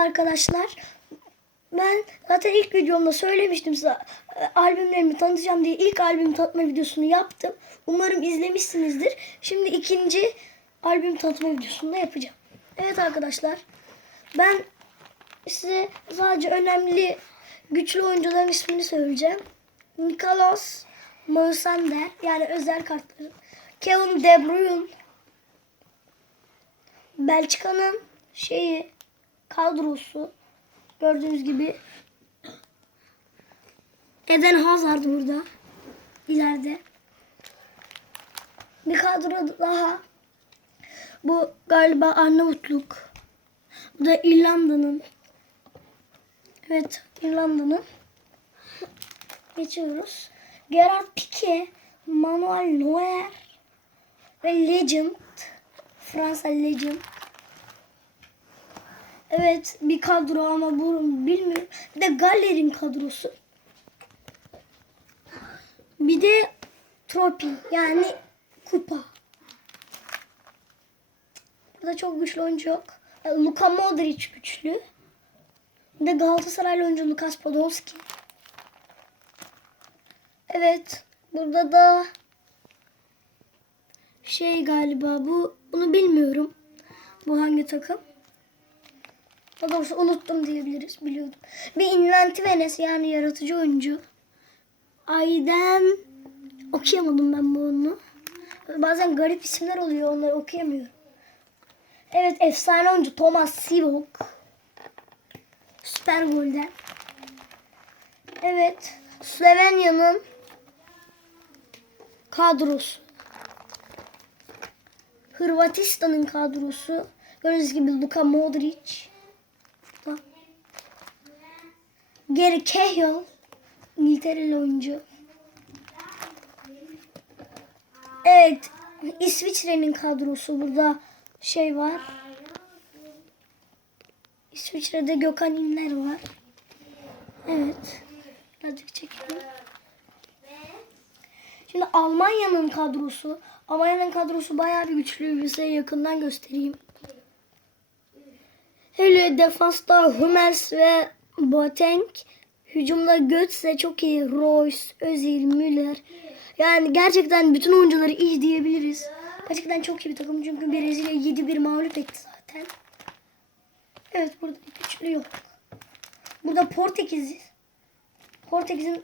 arkadaşlar. Ben zaten ilk videomda söylemiştim size e, albümlerimi tanıtacağım diye ilk albüm tanıtma videosunu yaptım. Umarım izlemişsinizdir. Şimdi ikinci albüm tanıtma videosunu da yapacağım. Evet arkadaşlar. Ben size sadece önemli güçlü oyuncuların ismini söyleyeceğim. Nicolas Moisander yani özel kartları. Kevin De Bruyne Belçika'nın şeyi kadrosu gördüğünüz gibi Eden Hazard burada ileride. Bir kadro daha. Bu galiba Arnavutluk. Bu da İrlanda'nın. Evet İrlanda'nın. Geçiyoruz. Gerard Pique Manuel Neuer ve Legend Fransa Legend Evet bir kadro ama bu bilmiyorum. Bir de Galler'in kadrosu. Bir de Tropi yani kupa. Burada çok güçlü oyuncu yok. E, Luka Modric güçlü. Bir de Galatasaraylı oyuncu Lukas Podolski. Evet. Burada da şey galiba bu bunu bilmiyorum. Bu hangi takım? Daha doğrusu unuttum diyebiliriz. Biliyordum. Bir Inventivenes yani yaratıcı oyuncu. Ayden okuyamadım ben bunu. Bazen garip isimler oluyor. Onları okuyamıyorum. Evet efsane oyuncu Thomas Sivok. Süper golden. Evet. Slovenya'nın kadrosu. Hırvatistan'ın kadrosu. Gördüğünüz gibi Luka Modric. Burada. Gary Cahill. İngiltereli oyuncu. Evet. İsviçre'nin kadrosu. Burada şey var. İsviçre'de Gökhan İnler var. Evet. Birazcık çekelim. Şimdi Almanya'nın kadrosu. Almanya'nın kadrosu bayağı bir güçlü. Size yakından göstereyim. Hele defansta Hummels ve Boateng. Hücumda Götze çok iyi. Royce, Özil, Müller. Yani gerçekten bütün oyuncuları iyi diyebiliriz. Gerçekten çok iyi bir takım. Çünkü Brezilya 7-1 mağlup etti zaten. Evet burada bir güçlü yok. Burada Portekiz. Portekiz'in